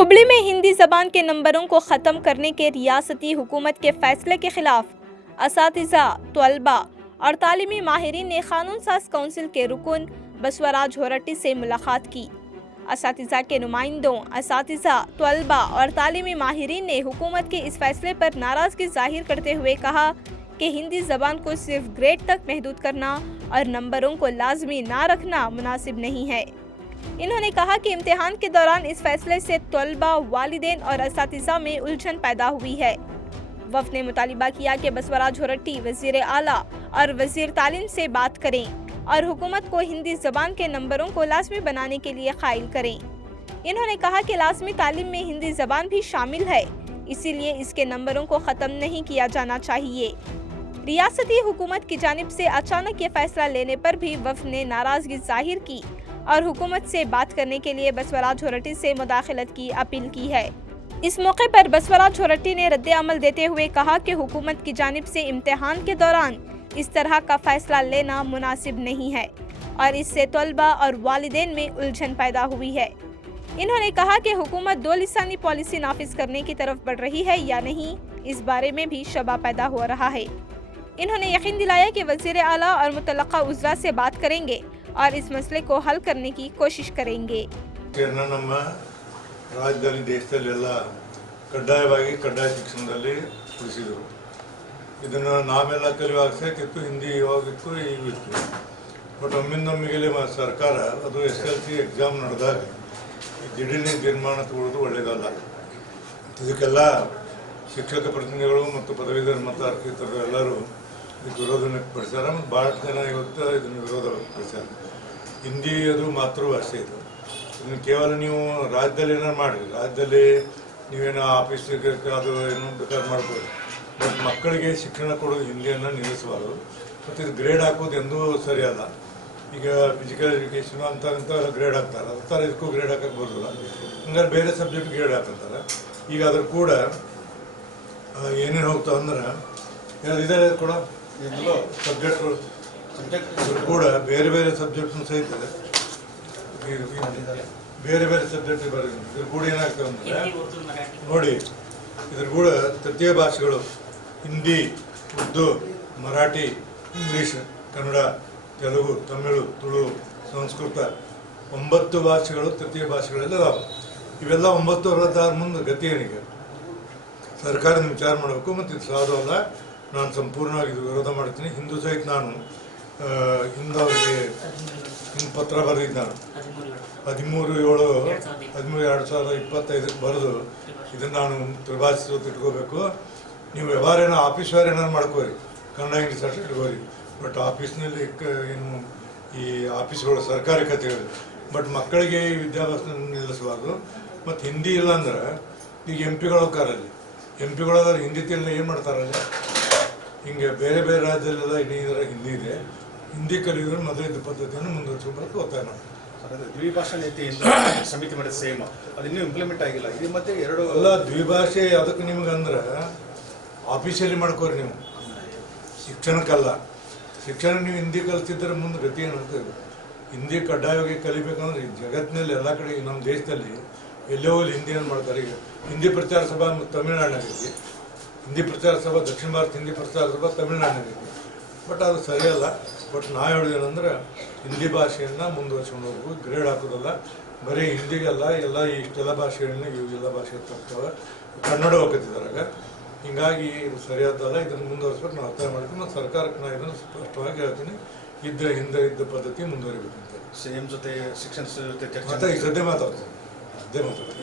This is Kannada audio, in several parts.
हुबली में हिंदी ज़बान के नंबरों को ख़त्म करने के रियासती हुकूमत के फ़ैसले के ख़िलाफ़ असातिज़ा, तलबा और तालीमी माहिरीन ने क़ानून साज़ काउंसिल के रुकन बसवराज होरट्टी से मुलाकात की। असातिज़ा के नुमाइंदों, असातिज़ा, तलबा और तालीमी माहिरीन ने हुकूमत के इस फ़ैसले पर नाराज़गी ज़ाहिर करते हुए कहा कि हिंदी ज़बान को सिर्फ ग्रेड तक महदूद करना और नंबरों को लाजमी ना रखना मुनासिब नहीं है। इन्होंने कहा कि इम्तिहान के दौरान इस फैसले से तलबा, वालिदैन और असातिज़ा में उलझन पैदा हुई है। वफ़द ने मुतालिबा किया कि बसवराज होरट्टी वज़ीर आला और वज़ीर तालीम से बात करें और हुकूमत को हिंदी ज़बान के नंबरों को लाजमी बनाने के लिए कायल करें। इन्होंने कहा कि लाजमी तालीम में हिंदी ज़बान भी शामिल है, इसीलिए इसके नंबरों को ख़त्म नहीं किया जाना चाहिए। रियासती हुकूमत की जानिब से अचानक ये फैसला लेने पर भी वफ़द ने नाराज़गी जाहिर की और हुकूमत से बात करने के लिए बसवराज होरट्टी से मुदाखलत की अपील की है। इस मौके पर बसवराज होरट्टी ने रद्द अमल देते हुए कहा कि हुकूमत की जानिब से इम्तिहान के दौरान इस तरह का फैसला लेना मुनासिब नहीं है और इससे तलबा और वालिदैन में उलझन पैदा हुई है। इन्होंने कहा कि हुकूमत दो लिसानी पॉलिसी नाफिज करने की तरफ बढ़ रही है या नहीं, इस बारे में भी शबा पैदा हो रहा है। इन्होंने यकीन दिलाया कि वज़ीर आला और मुतल्लका उज़रा से बात करेंगे और इस मसले को हल करने की कोशिश करेंगे। ನಮ್ಮ ರಾಜ್ಯದಲ್ಲಿ ದೇಶದಲ್ಲೆಲ್ಲ ಕಡ್ಡಾಯವಾಗಿ ಕಡ್ಡಾಯ ಶಿಕ್ಷಣದಲ್ಲಿ ಉಳಿಸಿದರು. ಇದನ್ನು ನಾವೆಲ್ಲ ಕಲಿಯುವಾಗಕ್ಕಿತ್ತು, ಹಿಂದಿ ಇವಾಗಿತ್ತು, ಈಗಿತ್ತು. ಬಟ್ ಒಮ್ಮಿಂದೊಮ್ಮಿಗೆ ಸರ್ಕಾರ ಅದು SLC ಎಕ್ಸಾಮ್ ನಡೆದಾಗ ದಿಢೀರ್ನೆ ತೀರ್ಮಾನ ತಗೊಳ್ಳೋದು ಒಳ್ಳೆಯದಲ್ಲ. ಇದಕ್ಕೆಲ್ಲ ಶಿಕ್ಷಕ ಪ್ರತಿನಿಧಿಗಳು ಮತ್ತು ಪದವೀಧರ ಮತ್ತು ಅರ್ಪಿತರು ಎಲ್ಲರೂ ಇದಕ್ಕೆ ವಿರೋಧ ವ್ಯಕ್ತಪಡಿಸ್ಯಾರ. ಮತ್ತು ಭಾಳ ಜನ ಇವತ್ತು ಇದನ್ನು ವಿರೋಧ ವ್ಯಕ್ತಪಡಿಸ್ಯಾರ. ಹಿಂದಿ ಅದು ಮಾತೃಭಾಷೆ ಇದು. ಇದನ್ನು ಕೇವಲ ನೀವು ರಾಜ್ಯದಲ್ಲಿ ಏನಾರು ಮಾಡಿರಿ, ರಾಜ್ಯದಲ್ಲಿ ನೀವೇನೋ ಆಫೀಸಿಗೆ ಅದು ಏನು ಬೇಕಾದ್ರೆ ಮಾಡ್ಬೋದು. ಬಟ್ ಮಕ್ಕಳಿಗೆ ಶಿಕ್ಷಣ ಕೊಡೋದು ಹಿಂದಿಯನ್ನು ನಿಲ್ಲಿಸಬಾರ್ದು. ಮತ್ತು ಇದು ಗ್ರೇಡ್ ಹಾಕೋದು ಎಂದೂ ಸರಿಯಲ್ಲ. ಈಗ ಫಿಸಿಕಲ್ ಎಜುಕೇಷನು ಅಂತ ಗ್ರೇಡ್ ಹಾಕ್ತಾರೆ, ಅದ್ರ ಥರ ಇದಕ್ಕೂ ಗ್ರೇಡ್ ಹಾಕಕ್ಕೆ ಬರೋದಿಲ್ಲ. ಹಂಗಾರೆ ಬೇರೆ ಸಬ್ಜೆಕ್ಟ್ ಗ್ರೇಡ್ ಹಾಕಂತಾರೆ. ಈಗ ಅದ್ರ ಕೂಡ ಏನೇನು ಹೋಗ್ತಾವೆ ಅಂದ್ರೆ ಇದೇ ಕೂಡ ಸಬ್ಜೆಕ್ಟ್ಗಳು ಕೂಡ ಬೇರೆ ಬೇರೆ ಸಬ್ಜೆಕ್ಟ್ನು ಸಹಿತ ಬೇರೆ ಬೇರೆ ಸಬ್ಜೆಕ್ಟ್ ಬರೋದು. ಇದ್ರ ಕೂಡ ಏನಾಗ್ತವೆ ಅಂದರೆ ನೋಡಿ, ಇದ್ರ ಕೂಡ ತೃತೀಯ ಭಾಷೆಗಳು ಹಿಂದಿ, ಉರ್ದು, ಮರಾಠಿ, ಇಂಗ್ಲೀಷ್, ಕನ್ನಡ, ತೆಲುಗು, ತಮಿಳು, ತುಳು, ಸಂಸ್ಕೃತ 9 ಭಾಷೆಗಳು ತೃತೀಯ ಭಾಷೆಗಳೆಲ್ಲ ಅದಾವೆ. ಇವೆಲ್ಲ 9 ಹೊರತಾದ ಮುಂದೆ ಗತಿ ಏನಿಗೆ ಸರ್ಕಾರ ವಿಚಾರ ಮಾಡಬೇಕು. ಮತ್ತು ಇದು ಸಾಧುವಲ್ಲ. ನಾನು ಸಂಪೂರ್ಣವಾಗಿ ಇದು ವಿರೋಧ ಮಾಡ್ತೀನಿ. ಹಿಂದೂ ಸಹಿತ ನಾನು ಹಿಂದವರಿಗೆ ಪತ್ರ ಬರೆದಿದ್ದು ನಾನು 13/7/2025 ಬರೆದು ಇದನ್ನು ನಾನು ತ್ರಿಭಾಷೆ ಇಟ್ಕೋಬೇಕು. ನೀವು ವ್ಯವಹಾರ ಏನೋ ಆಫೀಸ್ ವ್ಯವಹಾರ ಏನಾರು ಮಾಡ್ಕೋರಿ, ಕನ್ನಡ ಇಂಗ್ಲೀಷ್ ಅಷ್ಟು ಇಟ್ಕೋರಿ. ಬಟ್ ಆಫೀಸ್ನಲ್ಲಿ ಏನು ಈ ಆಫೀಸ್ಗಳು ಸರ್ಕಾರಿ ಕಚೇರಿ, ಬಟ್ ಮಕ್ಕಳಿಗೆ ಈ ವಿದ್ಯಾಭ್ಯಾಸ ನಿಲ್ಲಿಸಬಾರ್ದು. ಮತ್ತು ಹಿಂದಿ ಇಲ್ಲ ಅಂದ್ರೆ ಈಗ MP ಗಳು ಹೋಗ್ತಾರಲ್ಲಿ, MP ಗಳು ಹಿಂದಿ ತಿಳಿನ ಏನು ಮಾಡ್ತಾರಲ್ಲ. ಹಿಂಗೆ ಬೇರೆ ಬೇರೆ ರಾಜ್ಯದಲ್ಲೆಲ್ಲ ಇಡೀ ಇದರ ಹಿಂದಿ ಇದೆ. ಹಿಂದಿ ಕಲಿಯೋದ್ರ ಮೊದಲಿದ್ದ ಪದ್ಧತಿಯನ್ನು ಮುಂದುವರಿಸಬೇಕು ಒತ್ತಾಯ ಮಾಡಿ. ದ್ವಿಭಾಷಾ ನೀತಿ ಸಮಿತಿ ಮಾಡಿದ ಸೇಮ್ ಅದು ಇನ್ನೂ ಇಂಪ್ಲಿಮೆಂಟ್ ಆಗಿಲ್ಲ. ಇದು ಮತ್ತೆ ಎರಡು ಅಲ್ಲ, ದ್ವಿಭಾಷೆ ಅದಕ್ಕೆ ನಿಮ್ಗೆ ಅಂದ್ರೆ ಆಫೀಸಲ್ಲಿ ಮಾಡ್ಕೋರಿ ನೀವು, ಶಿಕ್ಷಣಕ್ಕಲ್ಲ. ಶಿಕ್ಷಣ ನೀವು ಹಿಂದಿ ಕಲಿತಿದ್ರೆ ಮುಂದೆ ಗತಿ ಏನಾಗ್ತದೆ. ಹಿಂದಿ ಕಡ್ಡಾಯವಾಗಿ ಕಲಿಬೇಕಂದ್ರೆ ಜಗತ್ತಿನಲ್ಲಿ ಎಲ್ಲ ಕಡೆ ನಮ್ಮ ದೇಶದಲ್ಲಿ ಎಲ್ಲೋ ಹಿಂದಿಯನ್ನು ಮಾಡ್ತಾರೆ. ಈಗ ಹಿಂದಿ ಪ್ರಚಾರ ಸಭಾ ತಮಿಳುನಾಡಿನಾಗೈತಿ, ಹಿಂದಿ ಪ್ರಚಾರ ಸಭಾ ದಕ್ಷಿಣ ಭಾರತ ಹಿಂದಿ ಪ್ರಚಾರ ಸಭಾ ತಮಿಳುನಾಡಿನಾಗೈತಿ. ಬಟ್ ಅದು ಸರಿಯಲ್ಲ. ಬಟ್ ನಾವು ಹೇಳೋದೇನೆಂದ್ರೆ ಹಿಂದಿ ಭಾಷೆಯನ್ನು ಮುಂದುವರ್ಸ್ಕೊಂಡು ಹೋಗ್ಬೇಕು, ಗ್ರೇಡ್ ಹಾಕೋದಲ್ಲ. ಬರೀ ಹಿಂದಿಗೆಲ್ಲ ಎಲ್ಲ ಇಷ್ಟೆಲ್ಲ ಭಾಷೆಗಳನ್ನ ಇವೆಲ್ಲ ಭಾಷೆ ತರ್ತವೆ. ಕನ್ನಡ ಹೋಗ್ತಿದ್ದಾರಾಗ, ಹೀಗಾಗಿ ಇದು ಸರಿಯಾದಲ್ಲ. ಇದನ್ನು ಮುಂದುವರಿಸ್ಬೇಕು ನಾವು ಒತ್ತಾಯ ಮಾಡ್ತೀವಿ. ಮತ್ತು ಸರ್ಕಾರಕ್ಕೆ ನಾನು ಇದನ್ನು ಸ್ಪಷ್ಟವಾಗಿ ಹೇಳ್ತೀನಿ, ಹಿಂದೆ ಇದ್ದ ಪದ್ಧತಿ ಮುಂದುವರಿಬೇಕಂತ. ಸೇಮ್ ಜೊತೆ ಶಿಕ್ಷಣ ಜೊತೆ ಮತ್ತೆ ಈಗ ಸದ್ಯ ಮಾತಾಡ್ತೀನಿ.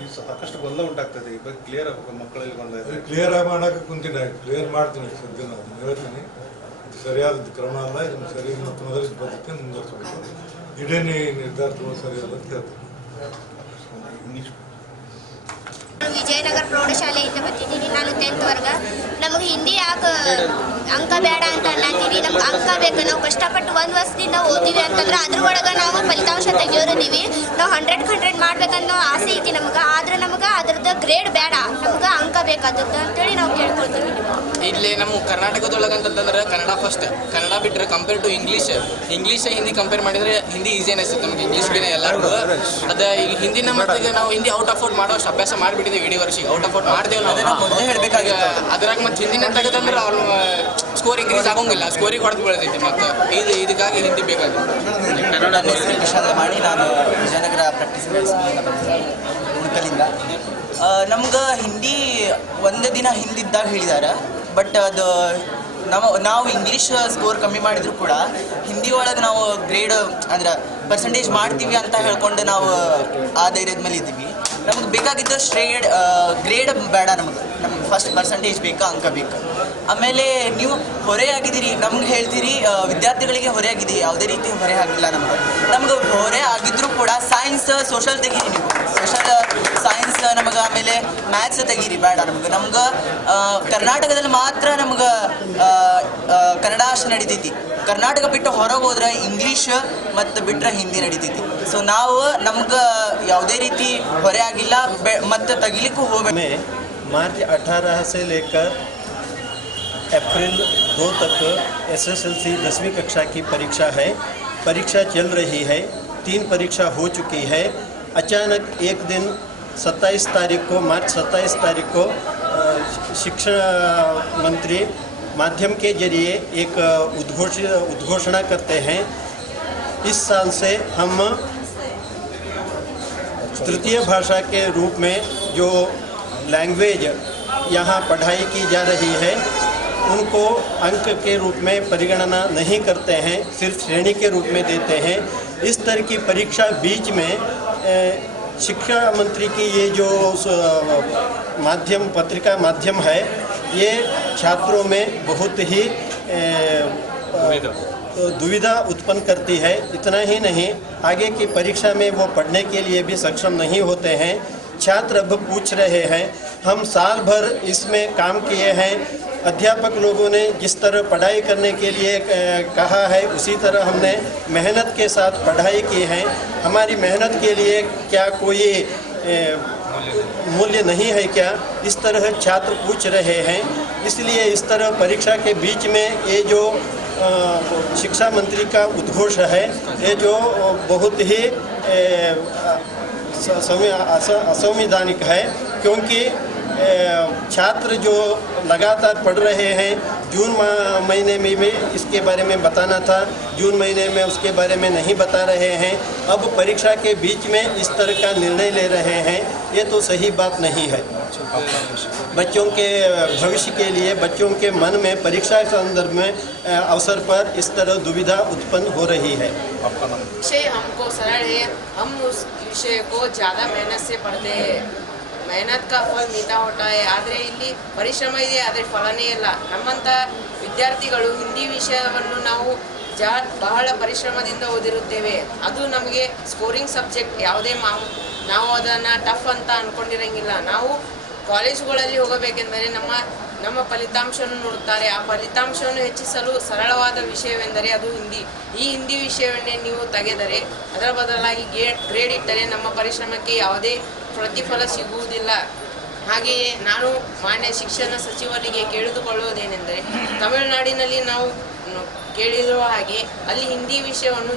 ಈ ಸಾಕಷ್ಟು ಗೊಂದಲ ಉಂಟಾಗ್ತದೆ. ಈ ಬಗ್ಗೆ ಕ್ಲಿಯರ್ ಆಗಬೇಕು. ಮಕ್ಕಳಲ್ಲಿ ಗೊಂದಲ ಕ್ಲಿಯರ್ ಆಗಿ ಮಾಡೋಕೆ ಕುಂತೀನಿ, ಕ್ಲಿಯರ್ ಮಾಡ್ತೀನಿ. ಸದ್ಯ ನಾನು ಹೇಳ್ತೀನಿ, ಇದು ಸರಿಯಾದ ಕ್ರಮ ಅಲ್ಲ. ಇದನ್ನು ಸರಿ ಮತ್ತು ಮೊದಲಿನ ಪದ್ಧತಿ ಮುಂದುವರಿಸಬೇಕು. ಇಡೀ ನಿರ್ಧಾರ ಸರಿಯಲ್ಲ ಅಂತ ಹೇಳ್ತೀನಿ. ವಿಜಯನಗರ ಪ್ರೌಢಶಾಲೆಯಿಂದ ಬರ್ತಿದ್ದೀನಿ. ನಾನು 10th ವರ್ಗ. ನಮಗೆ ಹಿಂದಿ ಯಾಕೆ ಅಂಕ ಬೇಡ ಅಂತ ಅನ್ನತ್ತೀವಿ. ನಮ್ಗೆ ಅಂಕ ಬೇಕು. ನಾವು ಕಷ್ಟಪಟ್ಟು 1 ವರ್ಷದಿಂದ ಓದಿವಿ ಅಂತಂದ್ರೆ ಅದ್ರೊಳಗೆ ನಾವು ಫಲಿತಾಂಶ ತೆಗಿಯೋರಿದ್ದೀವಿ. ನಾವು 100 ಮಾಡ್ಬೇಕನ್ನೋ ಆಸೆ ಐತಿ ನಮ್ಗೆ. ಆದ್ರೆ ನಮ್ಗೆ ಅದ್ರದ್ದು ಗ್ರೇಡ್ ಬೇಡ, ನಮ್ಗೆ ಅಂಕ ಬೇಕಾದದ್ದು ಅಂತೇಳಿ ನಾವು ಕೇಳ್ಕೊಳ್ತೀವಿ. ಇಲ್ಲಿ ನಮ್ಮ ಕರ್ನಾಟಕದೊಳಗಂತಂದ್ರೆ ಕನ್ನಡ ಫಸ್ಟ್, ಕನ್ನಡ ಬಿಟ್ಟರೆ compare to English Hindi compare ಮಾಡಿದರೆ ಹಿಂದಿ ಈಸಿ ಅನಿಸುತ್ತೆ ನಮಗೆ. ಇಂಗ್ಲೀಷ್ ಬೇರೆ ಎಲ್ಲರಿಗೂ ಅದು ಈಗ ಹಿಂದಿನ ಮಟ್ಟಿಗೆ ನಾವು ಹಿಂದಿ ಔಟ್ ಆಫ್ ಔಟ್ ಮಾಡೋಷ್ಟು ಅಭ್ಯಾಸ ಮಾಡಿಬಿಟ್ಟಿದ್ದೀವಿ. ಇಡೀ ವರ್ಷಕ್ಕೆ ಔಟ್ ಆಫ್ ಔಟ್ ಮಾಡ್ತೇವಲ್ಲ ಅದ್ರಾಗ ಮತ್ತು ಹಿಂದಿನ ತೆಗೆದಂದ್ರೆ ಅವ್ರು ಸ್ಕೋರ್ ಇನ್ಕ್ರೀಸ್ ಆಗೋಂಗಿಲ್ಲ, ಸ್ಕೋರಿಗೆ ಹೊಡೆದು ಬೀಳ್ತೈತಿ. ಮತ್ತು ಇದಕ್ಕಾಗಿ ಹಿಂದಿ ಬೇಕಾಗುತ್ತೆ. ಕನ್ನಡ ವಿಷಯ ಮಾಡಿ ನಾನು ವಿಜಯನಗರ ಪ್ರಾಕ್ಟೀಸ್ ಹುಡುಕಲಿಂದ ನಮ್ಗೆ ಹಿಂದಿ ಒಂದು ದಿನ ಹಿಂದಿದ್ದಾಗ ಹೇಳಿದ್ದಾರೆ. ಬಟ್ ಅದು ನಾವು ಇಂಗ್ಲೀಷ್ ಸ್ಕೋರ್ ಕಮ್ಮಿ ಮಾಡಿದ್ರು ಕೂಡ ಹಿಂದಿ ಒಳಗೆ ನಾವು ಗ್ರೇಡ್ ಅಂದ್ರೆ ಪರ್ಸೆಂಟೇಜ್ ಮಾಡ್ತೀವಿ ಅಂತ ಹೇಳ್ಕೊಂಡು ನಾವು ಆ ಧೈರ್ಯದ ಮೇಲೆ ಇದ್ದೀವಿ. ನಮ್ಗೆ ಬೇಕಾಗಿದ್ದು ಗ್ರೇಡ್ ಬೇಡ, ನಮ್ಗೆ ಫಸ್ಟ್ ಪರ್ಸೆಂಟೇಜ್ ಬೇಕಾ, ಅಂಕ ಬೇಕು. ಆಮೇಲೆ ನೀವು ಹೊರೆ ಆಗಿದ್ದೀರಿ ನಮ್ಗೆ ಹೇಳ್ತೀರಿ, ವಿದ್ಯಾರ್ಥಿಗಳಿಗೆ ಹೊರೆ ಆಗಿದೆ. ಯಾವುದೇ ರೀತಿ ಹೊರೆ ಆಗಿಲ್ಲ ನಮ್ಗೆ ಹೊರೆ ಆಗಿದ್ರೂ ಕೂಡ ಸೈನ್ಸ್ ಸೋಷಲ್ ತೆಗೀರಿ, ನೀವು ಸೋಷಲ್ ಸೈನ್ಸ್ ನಮಗೆ, ಆಮೇಲೆ ಮ್ಯಾಥ್ಸ್ ತೆಗೀರಿ, ಬೇಡ ನಮ್ಗೆ ಕರ್ನಾಟಕದಲ್ಲಿ ಮಾತ್ರ ನಮ್ಗೆ ಕನ್ನಡ ಅಷ್ಟು ನಡಿತೈತಿ. ಕರ್ನಾಟಕ ಬಿಟ್ಟು ಹೊರಗೆ ಹೋದ್ರೆ ಇಂಗ್ಲೀಷ್ ಮತ್ತು ಬಿಟ್ಟರೆ ಹಿಂದಿ ನಡಿತೈತಿ. ಸೊ ನಾವು ನಮ್ಗೆ ಯಾವುದೇ ರೀತಿ ಹೊರೆ ಆಗಿಲ್ಲ ಮತ್ತು ತೆಗಿಲಿಕ್ಕೂ ಹೋಗಬೇಕು. मार्च 18 से लेकर अप्रैल 2 तक SSLC 10वीं कक्षा की परीक्षा है. परीक्षा चल रही है, 3 परीक्षा हो चुकी है. अचानक एक दिन 27 तारीख को, मार्च 27 तारीख को शिक्षा मंत्री माध्यम के जरिए एक उद्घोषणा करते हैं. इस साल से हम तृतीय भाषा के रूप में जो लैंग्वेज यहाँ पढ़ाई की जा रही है उनको अंक के रूप में परिगणना नहीं करते हैं, सिर्फ श्रेणी के रूप में देते हैं. इस तरह की परीक्षा बीच में शिक्षा मंत्री की ये जो माध्यम पत्रिका माध्यम है ये छात्रों में बहुत ही दुविधा उत्पन्न करती है. इतना ही नहीं, आगे की परीक्षा में वो पढ़ने के लिए भी सक्षम नहीं होते हैं. छात्र अब पूछ रहे हैं, हम साल भर इसमें काम किए हैं, अध्यापक लोगों ने जिस तरह पढ़ाई करने के लिए कहा है उसी तरह हमने मेहनत के साथ पढ़ाई की है, हमारी मेहनत के लिए क्या कोई मूल्य नहीं है क्या? इस तरह छात्र पूछ रहे हैं. इसलिए इस तरह परीक्षा के बीच में ये जो शिक्षा मंत्री का उद्घोष है ये जो बहुत ही असंवैधानिक है, क्योंकि छात्र जो लगातार पढ़ रहे हैं, जून महीने में भी इसके बारे में बताना था, जून महीने में उसके बारे में नहीं बता रहे हैं. अब परीक्षा के बीच में इस तरह का निर्णय ले रहे हैं, ये तो सही बात नहीं है. बच्चों के भविष्य के लिए, बच्चों के मन में परीक्षा के संदर्भ में अवसर पर इस तरह दुविधा उत्पन्न हो रही है. विषय हमको सरल है, हम उस विषय को ज़्यादा मेहनत से पढ़ते हैं. मेहनत का फल मीठा होता है. ಆದರೆ ಇಲ್ಲಿ ಪರಿಶ್ರಮ ಇದೆ, ಅದರ ಫಲನೇ ಇಲ್ಲ. ನಮ್ಮಂಥ ವಿದ್ಯಾರ್ಥಿಗಳು ಹಿಂದಿ ವಿಷಯವನ್ನು ನಾವು ಬಹಳ ಪರಿಶ್ರಮದಿಂದ ಓದಿರುತ್ತೇವೆ. ಅದು ನಮಗೆ ಸ್ಕೋರಿಂಗ್ ಸಬ್ಜೆಕ್ಟ್. ಯಾವುದೇ ನಾವು ಅದನ್ನು ಟಫ್ ಅಂತ ಅಂದ್ಕೊಂಡಿರಂಗಿಲ್ಲ. ನಾವು ಕಾಲೇಜುಗಳಲ್ಲಿ ಹೋಗಬೇಕೆಂದರೆ ನಮ್ಮ ಫಲಿತಾಂಶವನ್ನು ನೋಡುತ್ತಾರೆ. ಆ ಫಲಿತಾಂಶವನ್ನು ಹೆಚ್ಚಿಸಲು ಸರಳವಾದ ವಿಷಯವೆಂದರೆ ಅದು ಹಿಂದಿ. ಈ ಹಿಂದಿ ವಿಷಯವನ್ನೇ ನೀವು ತೆಗೆದರೆ ಅದರ ಬದಲಾಗಿ ಗ್ರೇಡ್ ಇಟ್ಟರೆ ನಮ್ಮ ಪರಿಶ್ರಮಕ್ಕೆ ಯಾವುದೇ ಪ್ರತಿಫಲ ಸಿಗುವುದಿಲ್ಲ. ಹಾಗೆಯೇ ನಾನು ಮಾನ್ಯ ಶಿಕ್ಷಣ ಸಚಿವರಿಗೆ ಕೇಳಿದುಕೊಳ್ಳುವುದೇನೆಂದರೆ, ತಮಿಳುನಾಡಿನಲ್ಲಿ ನಾವು ಕೇಳಿರುವ ಹಾಗೆ ಅಲ್ಲಿ ಹಿಂದಿ ವಿಷಯವನ್ನು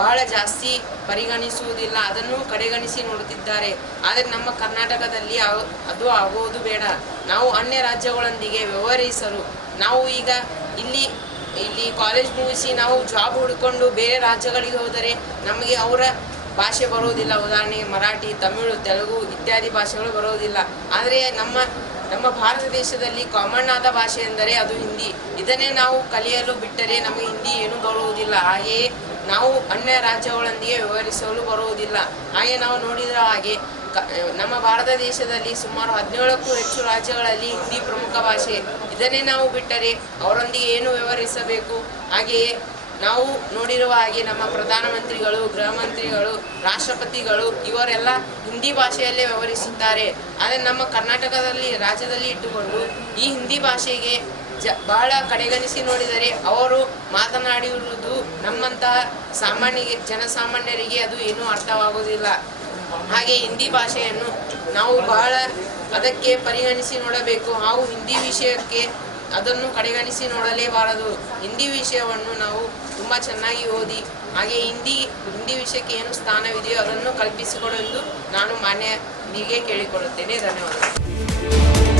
ಬಹಳ ಜಾಸ್ತಿ ಪರಿಗಣಿಸುವುದಿಲ್ಲ, ಅದನ್ನು ಕಡೆಗಣಿಸಿ ನೋಡುತ್ತಿದ್ದಾರೆ. ಆದರೆ ನಮ್ಮ ಕರ್ನಾಟಕದಲ್ಲಿ ಅದು ಆಗುವುದು ಬೇಡ. ನಾವು ಅನ್ಯ ರಾಜ್ಯಗಳೊಂದಿಗೆ ವ್ಯವಹರಿಸಲು ನಾವು ಈಗ ಇಲ್ಲಿ ಕಾಲೇಜ್ ಮುಗಿಸಿ ನಾವು ಜಾಬ್ ಹುಡುಕೊಂಡು ಬೇರೆ ರಾಜ್ಯಗಳಿಗೆ ಹೋದರೆ ನಮಗೆ ಅವರ ಭಾಷೆ ಬರುವುದಿಲ್ಲ. ಉದಾಹರಣೆಗೆ ಮರಾಠಿ, ತಮಿಳು, ತೆಲುಗು ಇತ್ಯಾದಿ ಭಾಷೆಗಳು ಬರುವುದಿಲ್ಲ. ಆದರೆ ನಮ್ಮ ಭಾರತ ದೇಶದಲ್ಲಿ ಕಾಮನ್ ಆದ ಭಾಷೆ ಎಂದರೆ ಅದು ಹಿಂದಿ. ಇದನ್ನೇ ನಾವು ಕಲಿಯಲು ಬಿಟ್ಟರೆ ನಮಗೆ ಹಿಂದಿ ಏನೂ ಬರುವುದಿಲ್ಲ. ಹಾಗೆಯೇ ನಾವು ಅನ್ಯ ರಾಜ್ಯಗಳೊಂದಿಗೆ ವ್ಯವಹರಿಸಲು ಬರುವುದಿಲ್ಲ. ಹಾಗೆ ನಾವು ನೋಡಿದ ಹಾಗೆ ನಮ್ಮ ಭಾರತ ದೇಶದಲ್ಲಿ ಸುಮಾರು 17ಕ್ಕೂ ಹೆಚ್ಚು ರಾಜ್ಯಗಳಲ್ಲಿ ಹಿಂದಿ ಪ್ರಮುಖ ಭಾಷೆ. ಇದನ್ನೇ ನಾವು ಬಿಟ್ಟರೆ ಅವರೊಂದಿಗೆ ಏನು ವ್ಯವಹರಿಸಬೇಕು? ಹಾಗೆಯೇ ನಾವು ನೋಡಿರುವ ಹಾಗೆ ನಮ್ಮ ಪ್ರಧಾನಮಂತ್ರಿಗಳು, ಗೃಹ ಮಂತ್ರಿಗಳು, ರಾಷ್ಟ್ರಪತಿಗಳು ಇವರೆಲ್ಲ ಹಿಂದಿ ಭಾಷೆಯಲ್ಲೇ ವ್ಯವಹರಿಸುತ್ತಾರೆ. ಆದರೆ ನಮ್ಮ ಕರ್ನಾಟಕದಲ್ಲಿ ರಾಜ್ಯದಲ್ಲಿ ಇಟ್ಟುಕೊಂಡು ಈ ಹಿಂದಿ ಭಾಷೆಗೆ ಬಹಳ ಕಡೆಗಣಿಸಿ ನೋಡಿದರೆ ಅವರು ಮಾತನಾಡಿರುವುದು ನಮ್ಮಂತಹ ಜನಸಾಮಾನ್ಯರಿಗೆ ಅದು ಏನೂ ಅರ್ಥವಾಗುವುದಿಲ್ಲ. ಹಾಗೆ ಹಿಂದಿ ಭಾಷೆಯನ್ನು ನಾವು ಬಹಳ ಅದಕ್ಕೆ ಪರಿಗಣಿಸಿ ನೋಡಬೇಕು. ನಾವು ಹಿಂದಿ ವಿಷಯಕ್ಕೆ ಅದನ್ನು ಕಡೆಗಣಿಸಿ ನೋಡಲೇಬಾರದು. ಹಿಂದಿ ವಿಷಯವನ್ನು ನಾವು ತುಂಬ ಚೆನ್ನಾಗಿ ಓದಿ ಹಾಗೆ ಹಿಂದಿ ವಿಷಯಕ್ಕೆ ಏನು ಸ್ಥಾನವಿದೆಯೋ ಅದನ್ನು ಕಲ್ಪಿಸಿಕೊಡು ಎಂದು ನಾನು ಮಾನ್ಯರಿಗೆ ಕೇಳಿಕೊಳ್ಳುತ್ತೇನೆ. ಧನ್ಯವಾದಗಳು.